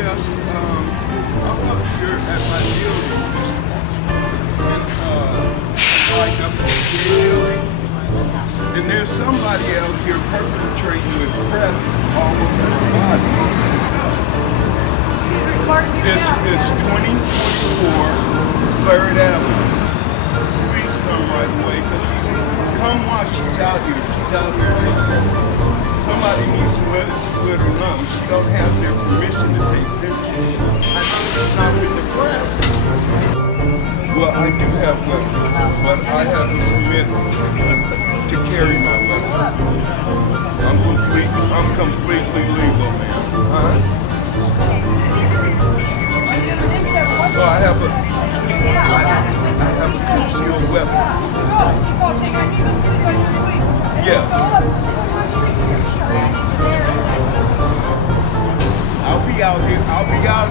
Yes, I'm up here at my building, and like up in the building, and there's somebody out here perpetrating with press all over her body. It's 2024 3rd Avenue. Please come right away, because come while she's out here. She's out here. Somebody needs to let her know. She don't have their permission to take pictures. I know she's not with the press. Well, I do have weapons, but I have a permit to carry my weapon. I'm completely legal, man. Huh? Well, I have a concealed weapon. Yes. I'll be out